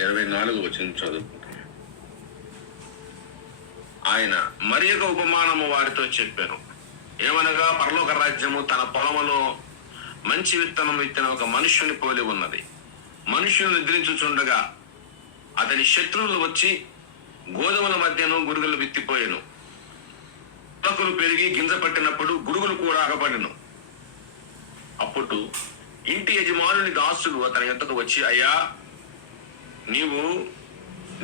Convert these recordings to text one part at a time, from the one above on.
24 చదువు. ఆయన మరి ఒక ఉపమానము వారితో చెప్పాను. ఏమనగా, పరలోక రాజ్యము తన పొలములో మంచి విత్తనం విత్తిన ఒక మనుష్యుని పోలి ఉన్నది. మనుష్యుని నిద్రించుచుండగా అతని శత్రువులు వచ్చి గోధుమల మధ్యను గురుగులు విత్తిపోయాను. మొలకలు పెరిగి గింజ పట్టినప్పుడు గురుగులు కూడా అగపడెను. అప్పుడు ఇంటి యజమానుని దాసులు అతని యొద్దకు వచ్చి, అయ్యా, నీవు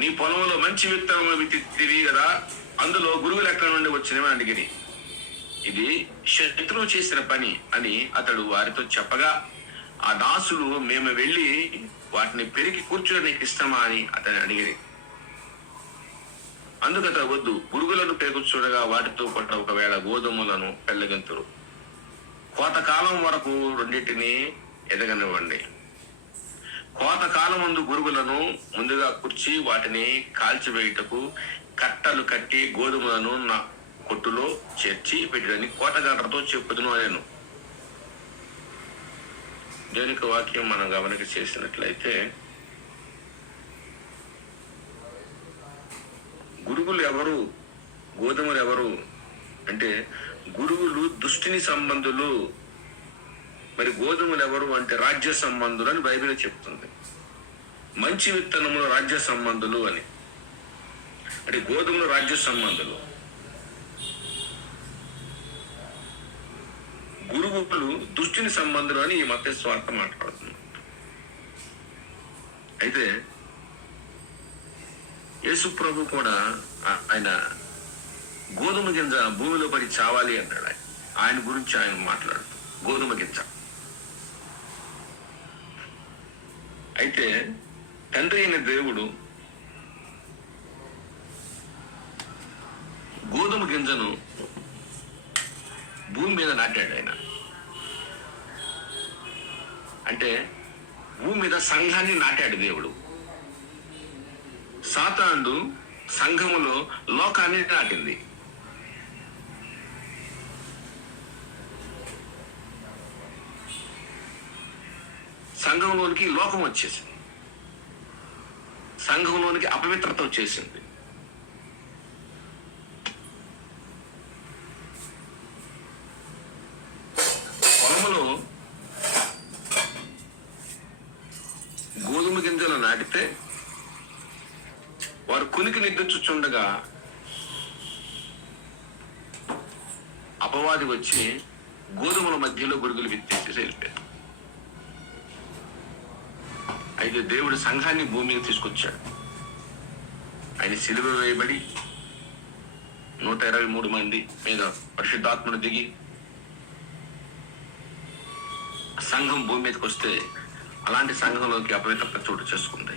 నీ పొలంలో మంచి విత్తనములు విత్తివి కదా, అందులో గురుగులు ఎక్కడి నుండి వచ్చినవి అడిగిరి. ఇది శత్రువు చేసిన పని అని అతడు వారితో చెప్పగా, ఆ దాసులు, మేము వెళ్ళి వాటిని పెరిగి కూర్చోని నీకు ఇష్టమా అని అతని అడిగిరి. అందుకత వద్దు, గురుగులను పేగుచూడగా వాటితో పట్ట ఒకవేళ గోధుమలను పెళ్ళగంతురు. కోతకాలం వరకు రెండింటిని ఎదగనివ్వండి. కోతకాలం ముందు గురుగులను ముందుగా కూర్చి వాటిని కాల్చివేయుటకు కట్టలు కట్టి గోధుమలను నా కొట్టులో చేర్చి పెట్టినని కోతగాడతో చెప్పుదును అనేను. దేవునికి వాక్యం మనం గమనిక చేసినట్లయితే, గురుగులు ఎవరు, గోధుమలు ఎవరు అంటే, గురుగులు దుష్టిని సంబంధులు, మరి గోధుమలు ఎవరు అంటే రాజ్య సంబంధులు అని బైబిల్ చెప్తుంది. మంచి విత్తనములు రాజ్య సంబంధులు అని, అంటే గోధుమలు రాజ్య సంబంధులు, గురుగులు దుష్టిని సంబంధులు అని ఈ మత్తయి సువార్త మాట్లాడుతుంది. అయితే యేసు ప్రభు కూడా ఆయన గోధుమ గింజ భూమిలో పడి చావాలి అన్నాడు. ఆయన గురించి ఆయన మాట్లాడుతూ గోధుమ గింజ. అయితే తండ్రి అయిన దేవుడు గోధుమ గింజను భూమి మీద నాటాడు. ఆయన అంటే భూమి మీద సంఘాన్ని నాటాడు దేవుడు. సాతానుడు సంఘములో లోకాన్ని నాటింది. సంఘంలోనికి లోకం వచ్చేసింది, సంఘంలోనికి అపవిత్రత వచ్చేసింది. పొలంలో గోధుమ గింజలు నాటితే వారు కునికి నిద్రించుచుండగా అపవాది వచ్చి గోధుమల మధ్యలో గురుగులు విత్తేసి వెళ్ళిపోయారు. అయితే దేవుడు సంఘాన్ని భూమి మీద తీసుకొచ్చాడు. ఆయన సిలువ వేయబడి 123 మంది మీద పరిశుద్ధాత్మను దిగి సంఘం భూమి మీదకి వస్తే అలాంటి సంఘంలోకి అపవిత్రత చోటు చేసుకుంది.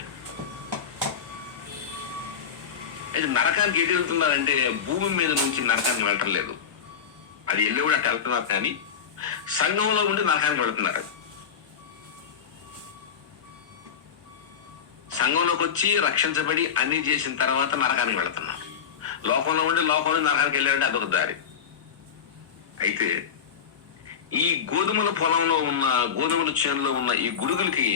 అయితే నరకానికి ఎటు వెళ్తున్నారంటే, భూమి మీద నుంచి నరకానికి వెళ్ళటం లేదు, అది వెళ్ళి కూడా అటు వెళ్తున్నారు, కానీ సంఘంలో ఉండి నరకానికి వెళుతున్నారు. సంఘంలోకి వచ్చి రక్షించబడి అన్ని చేసిన తర్వాత నరకానికి వెళుతున్నారు. లోకంలో ఉండి నరకానికి వెళ్ళారంటే అదొక దారి. అయితే ఈ గోధుమల పొలంలో ఉన్న, గోధుమల చేనులో ఉన్న ఈ గురుగులకి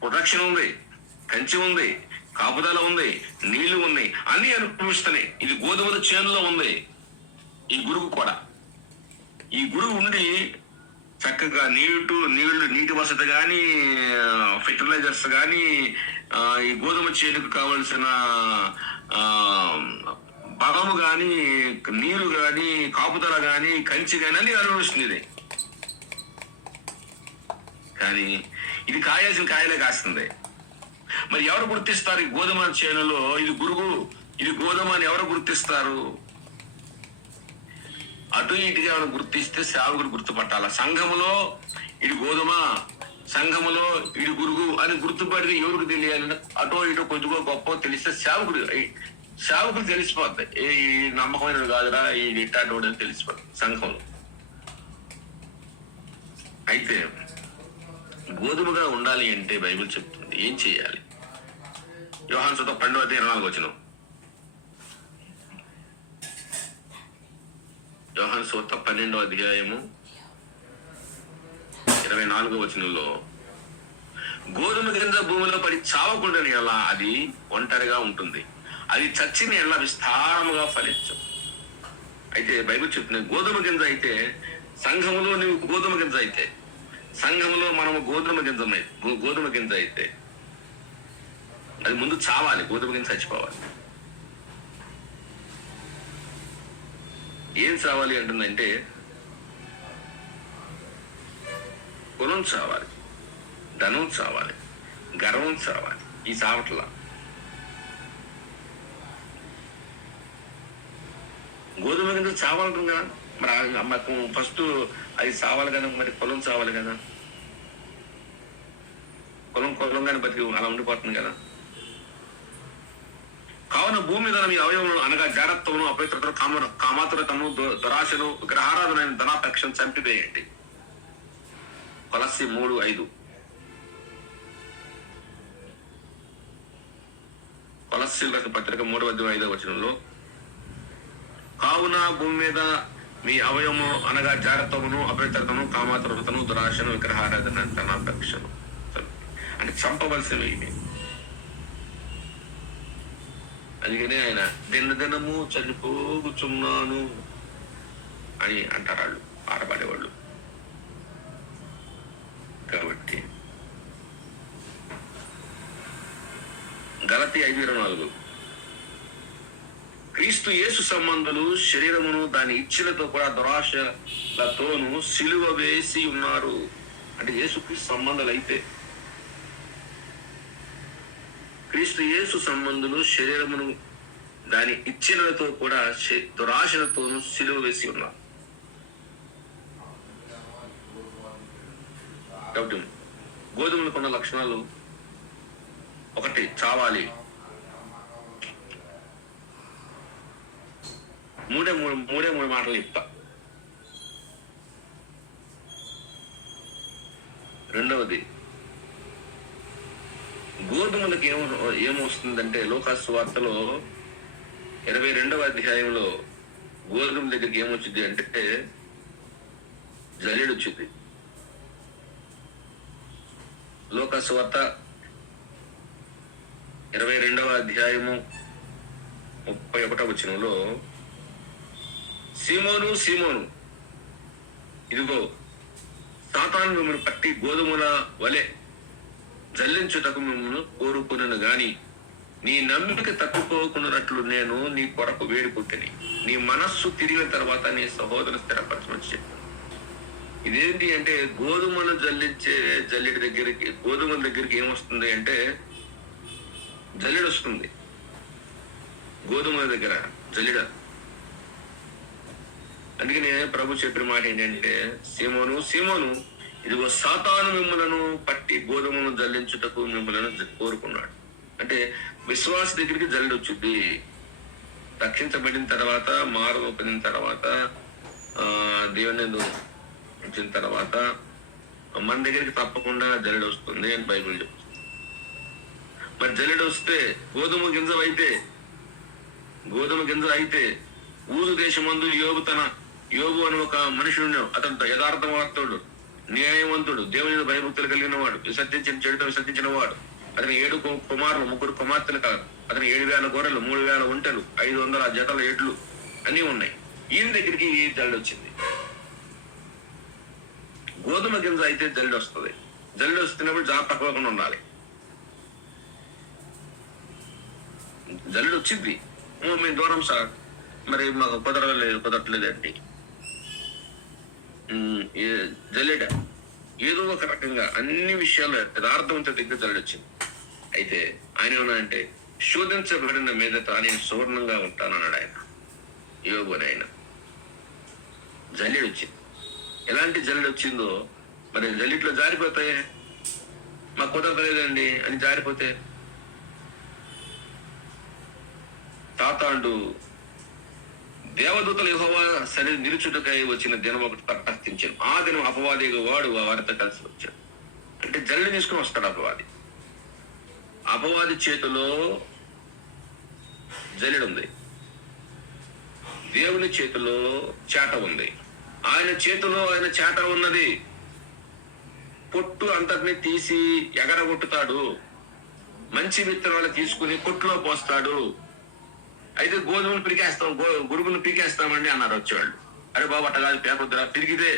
ప్రొటెక్షన్ ఉంది, కంచి ఉంది, కాపుదల ఉంది, నీళ్లు ఉన్నాయి, అన్ని అనుభవిస్తున్నాయి. ఇది గోధుమల చేనులో ఉంది. ఈ గురుగు కూడా, ఈ గురుగు ఉండి చక్కగా నీటి వసతి కానీ, ఫెర్టిలైజర్స్ కానీ, ఈ గోధుమ చేనుకు కావలసిన బలము కానీ, నీరు కానీ, కాపుదల కానీ, కంచి కానీ అన్ని అనుభవిస్తుంది. కానీ ఇది కాయాల్సిన కాయలే కాస్తుంది. మరి ఎవరు గుర్తిస్తారు ఈ గోధుమ చేనులో ఇది గురుగు, ఇది గోధుమ అని ఎవరు గుర్తిస్తారు? అటు ఇటుగా ఎవరు గుర్తిస్తే సేవకుడు గుర్తుపట్టాల. సంఘములో ఇది గోధుమ, సంఘములో ఇది గురుగు అని గుర్తుపడితే ఎవరికి తెలియాలంటే అటో ఇటో కొద్దిగో గొప్ప తెలిస్తే సేవకుడు తెలిసిపోతాయి. ఈ నమ్మకమైన కాదురా, ఈ ఇట్టాటోడు అని తెలిసిపోతాయి సంఘంలో. అయితే గోధుమగా ఉండాలి అంటే బైబిల్ చెప్తుంది ఏం చేయాలి. యోహాను సువార్త 12:24 యోహాను సువార్త 12:24 24 గోధుమ గింజ భూమిలో పడి చావకుండా ఎలా అది ఒంటరిగా ఉంటుంది, అది చచ్చిన ఎలా విస్తారముగా ఫలించు. అయితే బైబిల్ చెప్తుంది, గోధుమ గింజ అయితే సంఘములో నువ్వు గోధుమ గింజ అయితే, సంఘంలో మనము గోధుమ గింజ అయితే అది ముందు చావాలి, గోధుమ గింజ చచ్చిపోవాలి. ఏం చావాలి అంటుందంటే కులం చావాలి, ధనం చావాలి, గర్వం చావాలి. ఈ చావట్లా గోధుమ గింజ చావాలంటుంది కదా, మరి ఫస్ట్ అది చావాలి కదా, మరి కులం చావాలి కదా, కులంగానే బతికి అలా ఉండిపోతుంది కదా. కావున భూమి మీద మీ అవయవములను అనగా జాగ్రత్తను, అపవిత్రతను, కామాతురతను, దురాశను, విగ్రహారాధన, ధనాపేక్షను చంపివేయండి. కొలస్సీ 3:5. కొలస్సీల పత్రిక 3:5 కావున భూమి మీద మీ అవయవము అనగా జాగ్రత్తను, అపవిత్రతను, కామాతురతను, దురాశను, విగ్రహారాధన, ధనాపేక్షను అంటే చంపవలసినవి ఇవి. అందుకనే ఆయన దినదినము చనిపోగుచున్నాను అని అంటారు వాళ్ళు, ఆడబడేవాళ్ళు. కాబట్టి గలతీ 5:24 క్రీస్తు యేసు సంబంధులు శరీరమును దాని ఇచ్చలతో కూడా దురాశలతోనూ సిలువ వేసి ఉన్నారు. అంటే యేసుక్రీస్తు సంబంధాలు అయితే, క్రీస్తు యేసు సంబంధులు శరీరమును దాని ఇచ్చలతో కూడా దురాశలతోనూ సిలువ వేసి ఉన్నారు. కాబట్టి గోధుమలకు ఉన్న లక్షణాలు ఒకటి చావాలి, మూడే మూడు మాటలు చెప్తా. రెండవది, గోధుమలకు ఏమొస్తుందంటే లోకాసు వార్తలో 22వ అధ్యాయంలో గోధుమ దగ్గరికి ఏమొచ్చింది అంటే జల్లెడు వచ్చింది. లోకాసు వార్త 22వ అధ్యాయము 31వ వచనంలో, సీమోను సీమోను, ఇదిగో సాతాను మిమ్మల్ని పట్టి గోధుమల వలె జల్లించుటకు మిమ్మల్ని కోరుకున్నాను గాని నీ నమ్మిక తప్పిపోకున్నట్లు నేను నీ కొరకు వేడుకుంటుని నీ మనస్సు తిరిగిన తర్వాత నీ సహోదరు స్థిరపరచమని చెప్పాను. ఇదేంటి అంటే గోధుమలు జల్లించే జల్లెడి దగ్గరికి, గోధుమల దగ్గరికి ఏమొస్తుంది అంటే జల్లెడు వస్తుంది. గోధుమల దగ్గర జల్లెడ. అందుకనే ప్రభు చెప్పిన మాట ఏంటంటే, సీమోను సీమోను, ఇదిగో సాతాను మిమ్మలను పట్టి గోధుమను జల్లించుటకు మిమ్మల్ని కోరుకున్నాడు. అంటే విశ్వాస దగ్గరికి జల్లెడు వచ్చింది. రక్షించబడిన తర్వాత, మారు పొందిన తర్వాత, దేవుని వచ్చిన తర్వాత మన దగ్గరికి తప్పకుండా జల్లెడు వస్తుంది అని బైబిల్ చెప్తుంది. మరి జల్లెడు వస్తే గోధుమ గింజ అయితే ఊరు దేశమందు యోబు అని ఒక మనుషుడు, అతను యథార్థవంతుడు, న్యాయవంతుడు, దేవుని భయభక్తులు కలిగిన వాడు, చెడుతో విసర్జించిన వాడు. అతని 7 కుమారులు 3 కుమార్తెలు కాదు, అతని 7,000 గొర్రెలు, 3,000 ఒంటెలు, 500 జతల ఎడ్లు అన్నీ ఉన్నాయి. ఈయన దగ్గరికి జల్లెడు వచ్చింది. గోధుమ గింజ అయితే జల్లెడు వస్తుంది. జల్లెడు వస్తున్నప్పుడు జాగ్రత్తగా ఉండాలి. జల్లెడు వచ్చింది, మేము దూరం సార్, మరి మాకు కుదరట్లేదండి. జల్లెడ ఏదో ఒక రకంగా అన్ని విషయాల్లో యథార్థవంత దగ్గర జల్లెడు వచ్చింది. అయితే ఆయన ఏమన్నాడంటే, శోధించబడిన మీదట నేను సువర్ణంగా ఉంటానన్నాడు ఆయన, యోబు అని. ఆయన జల్లెడు వచ్చింది. ఎలాంటి జల్లెడు వచ్చిందో, మరి జల్లిట్లో జారిపోతాయి, మాకు కుదరలేదండి అని జారిపోతే తాతాండు దేవదూతలు యెహోవా సన్నిధి నిలుచుటకై వచ్చిన దినం ఒకటి తటస్థించాను. ఆ దినం అపవాది వాడు వారితో కలిసి వచ్చాడు. అంటే జల్లి తీసుకుని వస్తాడు అపవాది. అపవాది చేతిలో జల్లెడు ఉంది, దేవుని చేతిలో చేట ఉంది. ఆయన చేతిలో ఆయన చేట ఉన్నది. పొట్టు అంతటిని తీసి ఎగరగొట్టుతాడు. మంచి విత్తనాలు తీసుకుని పొట్టులో పోస్తాడు. అయితే గోధుమలు పిరికేస్తాం, గురుగులు పీకేస్తామండి అన్నారు వచ్చేవాళ్ళు. అరే బాబు అట్ట కాదు, పేపర్ పెరిగితే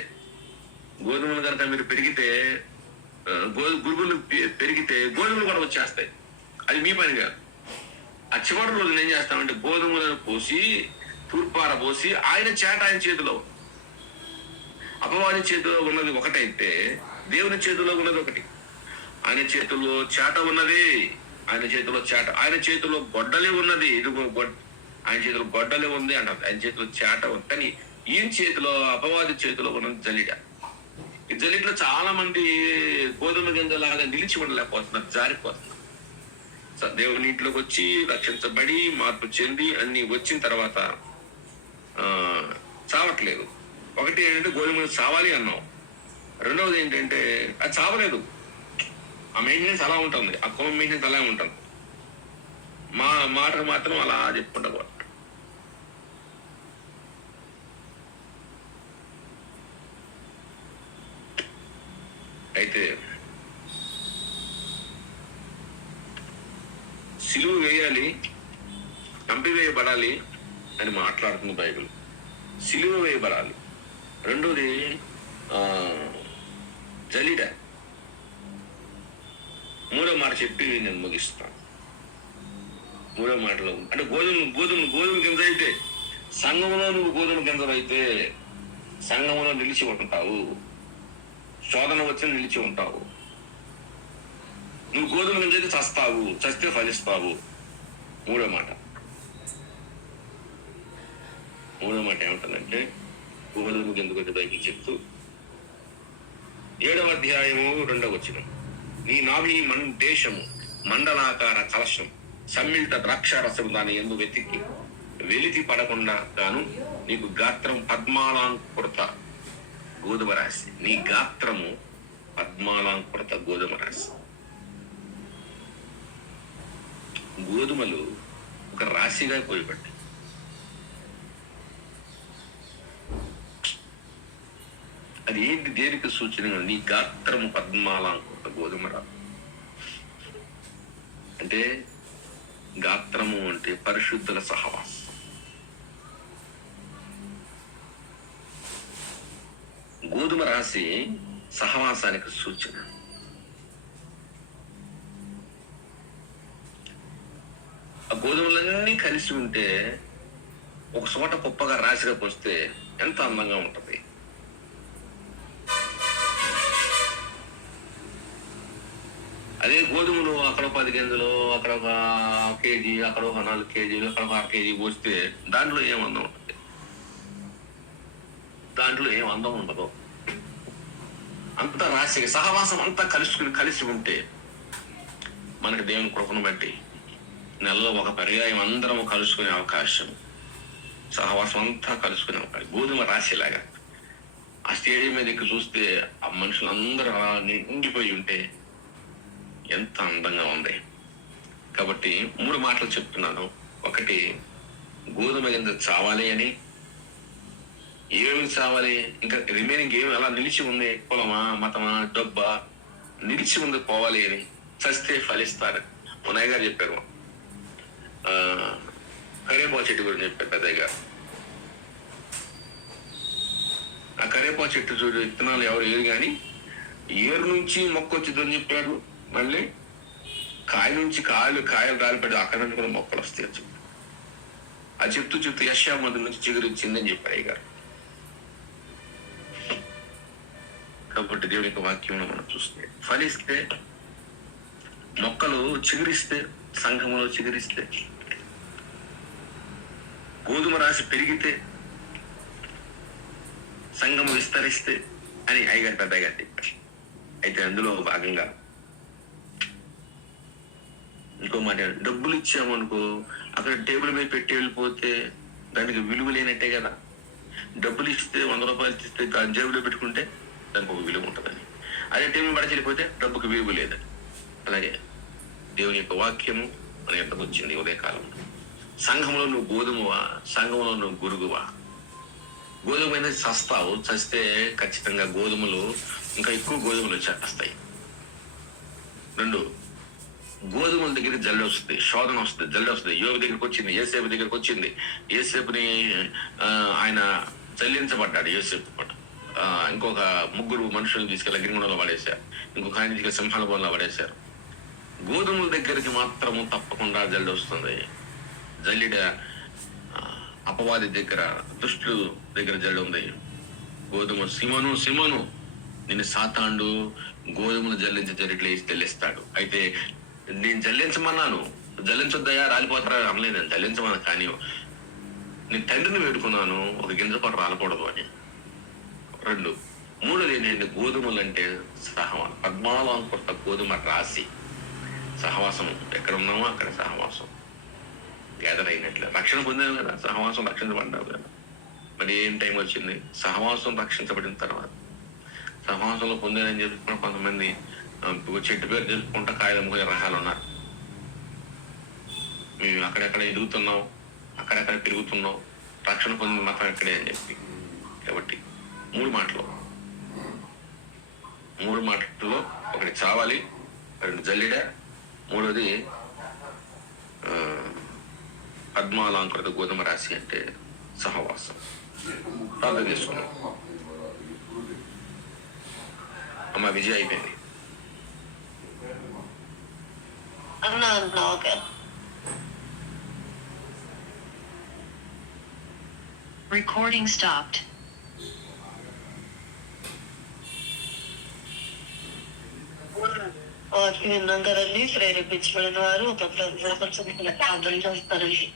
గోధుమలు కనుక మీరు పెరిగితే గురుగులు పెరిగితే గోధుమలు కూడా వచ్చేస్తాయి. అది మీ పని కాదు. ఆ చివరి రోజున ఏం చేస్తామంటే గోధుమలను పోసి తూర్పార పోసి ఆయన చేతిలో, అపవాది చేతిలో ఉన్నది ఒకటైతే దేవుని చేతిలో ఉన్నది ఒకటి. ఆయన చేతిలో చేట ఉన్నది, ఆయన చేతిలో చేట, ఆయన చేతిలో గొడ్డలే ఉన్నది. ఆయన చేతిలో గొడ్డలే ఉంది అన్నది, ఆయన చేతిలో చేట ఉంది. కానీ ఈయన చేతిలో, అపవాది చేతిలో ఉన్నది జల్లిడ. ఈ జల్లిట్లో చాలా మంది గోధుమ గింజలాగా నిలిచి ఉండలేకపోతున్నారు, జారిపోతున్నారు. దేవుని ఇంట్లోకి వచ్చి రక్షించబడి మార్పు చెంది అన్ని వచ్చిన తర్వాత చావట్లేదు. ఒకటి ఏంటంటే గోధుమ చావాలి అన్నాం. రెండవది ఏంటంటే అది చావలేదు. ఆ మెయింటెనెన్స్ అలా ఉంటుంది, ఆ కులం మెయింటెనెన్స్ అలా ఉంటుంది. మాట మాత్రం అలా చెప్పుకుంటా పోతాడు. అయితే సిలువ వేయాలి, చంపివేయబడాలి అని మాట్లాడుతుంది బైబిల్. సిలువ వేయబడాలి. రెండోది జలిడ. మూడో మాట చెప్పి నేను ముగిస్తాను. మూడో మాటలో అంటే గోధుమ గింజ అయితే సంఘంలో నువ్వు గోధుమ గింజలైతే సంఘంలో నిలిచి ఉంటావు. శోధన వచ్చి నిలిచి ఉంటావు. నువ్వు గోధుమ గింజ అయితే చస్తావు, చస్తే ఫలిస్తావు. మూడో మాట ఏమంటుందంటే గోధుమ గింజ గురించి బైబిల్ చెప్తూ 7వ అధ్యాయము 2వ వచనం, నీ నాభి దేశము మండలాకార కలశం సమ్మిళిత ద్రాక్షారసం దాని ఎందు వెలితి పడకుండా గాను నీకు గాత్రం పద్మాలాంకురత గోధుమ రాశి. నీ గాత్రము పద్మాలాంకురత గోధుమ రాశి. గోధుమలు ఒక రాశిగా పోయబడ్డాయి. అది ఏంటి, దేనికి సూచనగా? నీ గాత్రము పద్మాలాంకురత గోధుమ రాశి. అంటే గాత్రము అంటే పరిశుద్ధుల సహవాసం. గోధుమ రాశి సహవాసానికి సూచన. ఆ గోధుమలన్నీ కలిసి ఉంటే ఒక చోట కుప్పగా రాశిగా పోస్తే ఎంత అందంగా ఉంటది. అదే గోధుమలు అక్కడ 10 గింజలు, అక్కడ ఒక కేజీ, అక్కడ ఒక 4 కేజీలు, అక్కడ ఒక 1/2 కేజీ పోస్తే దాంట్లో ఏం అందం ఉంటుంది? దాంట్లో ఏం అందం ఉండదు. అంత రాశి సహవాసం అంతా కలిసి ఉంటే మనకి దేవుని కృపను బట్టి నెలలో ఒక పర్యాయం అందరం కలుసుకునే అవకాశం, సహవాసం అంతా కలుసుకునే అవకాశం. గోధుమ రాశిలాగా ఆ స్టేడియం మీద ఎక్కి చూస్తే ఆ మనుషులందరూ అలా నిండిపోయి ఉంటే ఎంత అందంగా ఉంది. కాబట్టి 3 మాటలు చెప్తున్నాను. ఒకటి, గోధుమ గింజ చావాలి అని. ఏమి చావాలి? ఇంకా రిమైనింగ్ ఏమి అలా నిలిచి ఉంది? కులమా, మతమా, డబ్బా నిలిచి ఉంది, పోవాలి అని. చస్తే ఫలిస్తారు. ఉనయ్య గారు చెప్పారు. కరేపా చెట్టు గురించి చెప్పారు పెద్దయ్య గారు. ఆ కరేపా చెట్టు చూడు, విత్తనాలు ఎవరు ఏరు కానీ ఏరు నుంచి మొక్క వచ్చిందని చెప్పాడు. మళ్ళీ కాయ నుంచి కాయలు రాలిపడి అక్కడ నుంచి కూడా మొక్కలు వస్తాయి. ఆ చెప్తూ యెషయా మొదటి నుంచి చిగురించిందని చెప్పారు అయ్య గారు. కాబట్టి దేవుని యొక్క వాక్యం మనం చూస్తే ఫలిస్తే, మొక్కలు చిగురిస్తే, సంఘములో చిగురిస్తే, గోధుమ రాశి పెరిగితే, సంఘము విస్తరిస్తే అని అయ్యగారు పెద్దగా చెప్పారు. అయితే అందులో భాగంగా ఇంకో మాట, డబ్బులు ఇచ్చామనుకో అక్కడ టేబుల్ మీద పెట్టి వెళ్ళిపోతే దానికి విలువ లేనట్టే కదా. డబ్బులు ఇస్తే 100 రూపాయలు ఇస్తే జేబులో పెట్టుకుంటే దానికి ఒక విలువ ఉంటుందని. అదే టేబుల్ పడిచి వెళ్ళిపోతే డబ్బుకి విలువ లేదని. అలాగే దేవుని యొక్క వాక్యము మన ఎంతకు వచ్చింది ఉదయకాలంలో. సంఘంలో నువ్వు గోధుమవా, సంఘంలో నువ్వు గురుగువా? గోధుమ మీద చస్తావు, చస్తే ఖచ్చితంగా గోధుమలు ఇంకా ఎక్కువ గోధుమలు వచ్చేస్తాయి. 2, గోధుమల దగ్గర జల్లి వస్తుంది, శోధన వస్తుంది, జల్లి వస్తుంది. యోగు దగ్గరికి వచ్చింది, యేసేపు దగ్గరికి వచ్చింది. యేసేపుని ఆయన చెల్లించబడ్డాడు. యేసేపు ఇంకొక 3 మనుషులను తీసుకెళ్ళి అగ్నిగుండంలో పడేశారు. ఇంకొక ఆయన తీసుకెళ్ళి సింహాల బోన్లో పడేశారు. గోధుమల దగ్గరికి మాత్రము తప్పకుండా జల్లి వస్తుంది. జల్లిడ అపవాది దగ్గర, దుష్టుల దగ్గర జల్లి ఉంది. గోధుమ సిమోను నిన్ను సాతాండు గోధుమలు జల్లించి జరిట్లో వేసి తెల్లిస్తాడు. అయితే నేను జల్లించమన్నాను, జల్లించొద్దయా రాలిపోతారా అనలేదు, నేను జల్లించమన్నా. కానీ నేను తండ్రిని వేడుకున్నాను ఒక గింజ పట్టు రాలకూడదు అని. 2, 3 నేను గోధుమలు అంటే పద్మాలంకృత గోధుమ రాశి సహవాసం. ఎక్కడ ఉన్నామో అక్కడ సహవాసం గ్యాదర్ అయినట్లే. రక్షణ పొందాను కదా, సహవాసం రక్షించబడ్డావు కదా. మరి ఏం టైం వచ్చింది? సహవాసం రక్షించబడిన తర్వాత సహవాసంలో పొందానని చెప్పుకున్న కొంతమంది చెట్టు పేరు తెలుసుకుంటా కాయలు అమ్ముకునే రకాలు ఉన్నారు. మేము అక్కడెక్కడ ఎదుగుతున్నాం, అక్కడెక్కడ పెరుగుతున్నాం, రక్షణ పొందిన మాత్రం ఎక్కడే అని చెప్పి. కాబట్టి 3 మాటల్లో ఒకటి చావాలి, 2 జల్లిడ, 3ది పద్మాలంకృత గోధుమ రాశి అంటే సహవాసం. ప్రార్థన చేసుకున్నాం. అమ్మ విజయ అయిపోయింది. Recording stopped. వాక్యం విన్నాం కదండి. ప్రేరేపించబడిన వారు ఒక ప్రార్థన చేస్తారండి.